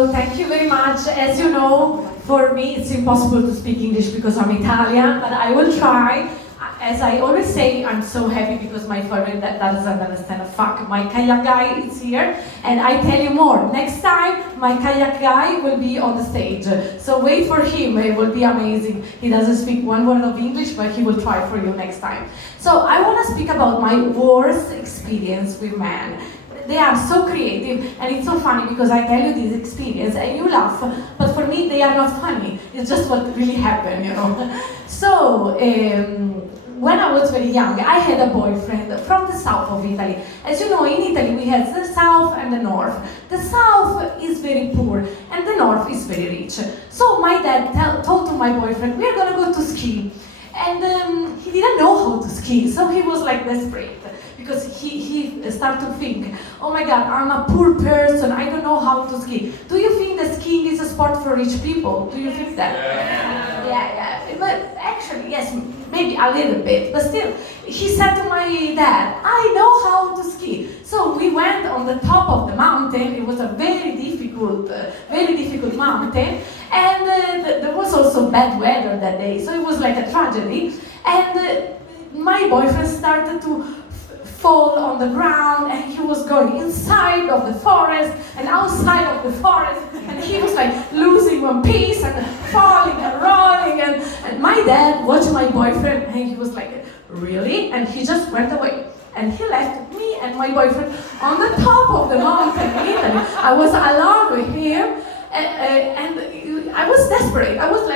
So thank you very much. As you know, for me it's impossible to speak English because I'm Italian, but I will try. As I always say, I'm so happy because my father that doesn't understand a fuck. My kayak guy is here, and I tell you more. Next time, my kayak guy will be on the stage. So wait for him, it will be amazing. He doesn't speak one word of English, but he will try for you next time. So I want to speak about my worst experience with men. They are so creative, and it's so funny because I tell you this experience and you laugh, but for me they are not funny. It's just what really happened, you know. So when I was very young, I had a boyfriend from the south of Italy. As you know, in Italy we have the south and the north. The south is very poor and the north is very rich. So my dad told to my boyfriend, we are gonna go to ski. And he didn't know how to ski, so he was like desperate. Because he started to think, oh my God, I'm a poor person, I don't know how to ski. Do you think that skiing is a sport for rich people? Do you think that? Yeah. But actually, yes, maybe a little bit. But still, he said to my dad, I know how to ski. So we went on the top of the mountain. It was a very difficult mountain. And there was also bad weather that day, so it was like a tragedy. And my boyfriend started to fall on the ground, and he was going inside of the forest and outside of the forest, and he was like losing one piece and falling and rolling, and my dad watched my boyfriend and he was like, really? And he just went away. And he left me and my boyfriend on the top of the mountain in Italy. I was alone with him, and I was desperate. I was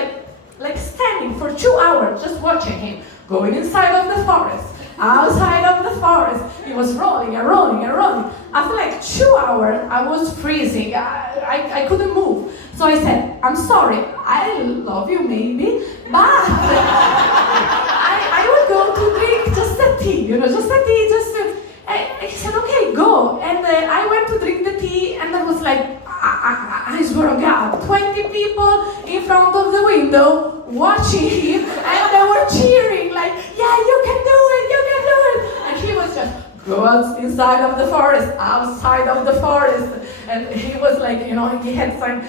like standing for 2 hours just watching him going inside of the forest, outside of the forest. He was rolling and rolling and rolling. After like 2 hours, I was freezing. I couldn't move. So I said, I'm sorry, I love you maybe, but I will go to drink just a tea, just a tea, and he said, okay, go. And I went to drink the tea, and I was like, I swear to God, 20 people in front of the window watching him, and they were cheering like, yeah, you can do it, you can do it. And he was just, go inside of the forest, outside of the forest. And he was like, he had some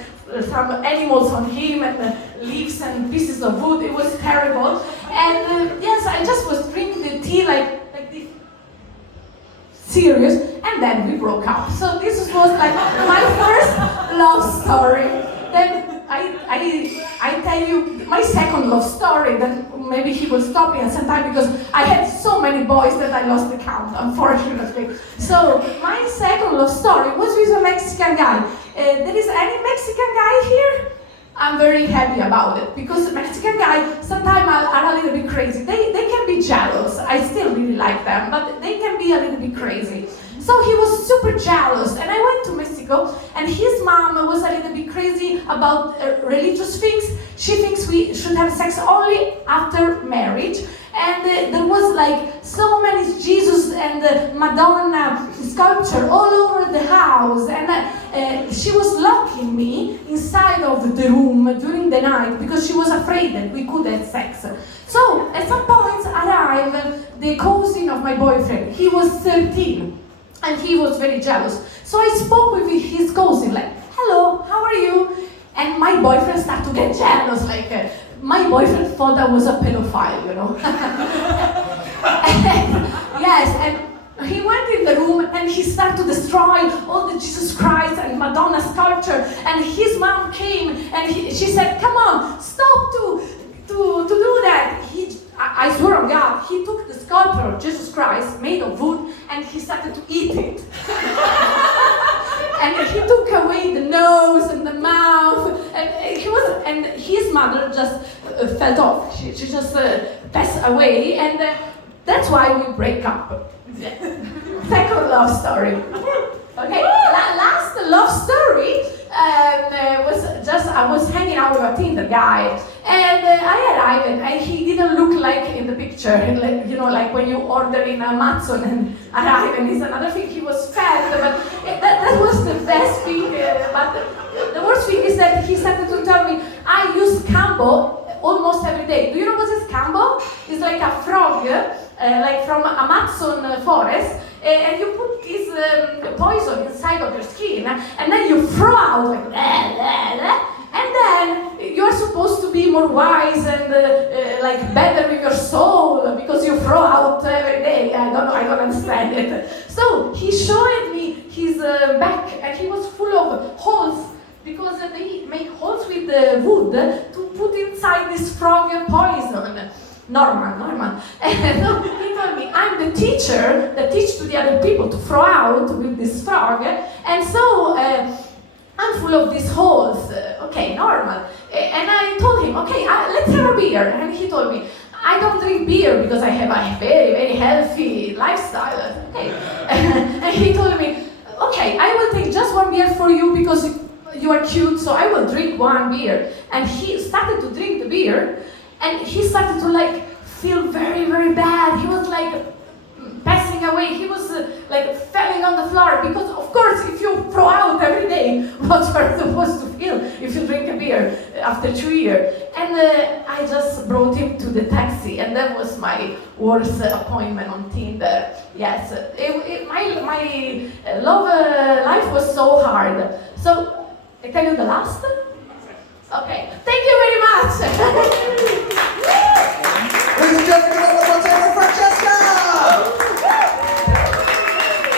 animals on him and leaves and pieces of wood. It was terrible. And yes, I just was drinking the tea like this. Serious, and then we broke up. So this was like my first love story. Then I tell you my second love story. Then maybe he will stop me at some time because I had so many boys that I lost the count, unfortunately. So my second love story was with a Mexican guy. There is any Mexican guy here? I'm very happy about it because Mexican guys sometimes are a little bit crazy. They can be jealous. I still really like them, but they can be a little bit crazy. So he was super jealous, and I went to Mexico, and his mom was a little bit crazy about religious things. She thinks we should have sex only after marriage, and there was like so many Jesus and Madonna sculpture all over the house, and she was locking me inside of the room during the night because she was afraid that we could have sex. So at some point arrived the cousin of my boyfriend. He was 13. And he was very jealous. So I spoke with his cousin, like, hello, how are you? And my boyfriend started to get jealous, like, my boyfriend thought I was a pedophile, Yes, and he went in the room and he started to destroy all the Jesus Christ and Madonna sculpture. And his mom came and she said, come on, stop to do that. I swear on God, he took the sculpture of Jesus Christ made of wood and he started to eat it. And he took away the nose and the mouth, and his mother just fell off. She just passed away, and that's why we break up. Second love story. Okay, last love story was just I was hanging out with a Tinder guy, and I arrived, and he didn't look like in the picture, like when you order in Amazon and arrive, and it's another thing. He was fat, but that was the best thing. But the worst thing is that he started to tell me I use Cambo almost every day. Do you know what is Cambo? It's like a frog, like from Amazon forest, and you put this poison inside of your skin, and then you throw out like and then you're supposed to be more wise and like better with your soul because you throw out every day. I don't understand it. So he showed me his back, and he was full of holes because they make holes with the wood to put inside this frog poison. Normal. And so he told me, I'm the teacher that teach to the other people to throw out with this frog, and so I'm full of these holes. Okay, normal. And I told him, okay, let's have a beer. And he told me, I don't drink beer because I have a very, very healthy lifestyle. Okay. And he told me, okay, I will take just one beer for you because you are cute, so I will drink one beer. And he started to drink the beer, and he started to like feel very, very bad. He was like passing away. He was like falling on the floor because, of course, if you throw out every day, what you're supposed to feel if you drink a beer after 2 years. And I just brought him to the taxi, and that was my worst appointment on Tinder. Yes, my love life was so hard. So I tell you the last. Okay, thank you.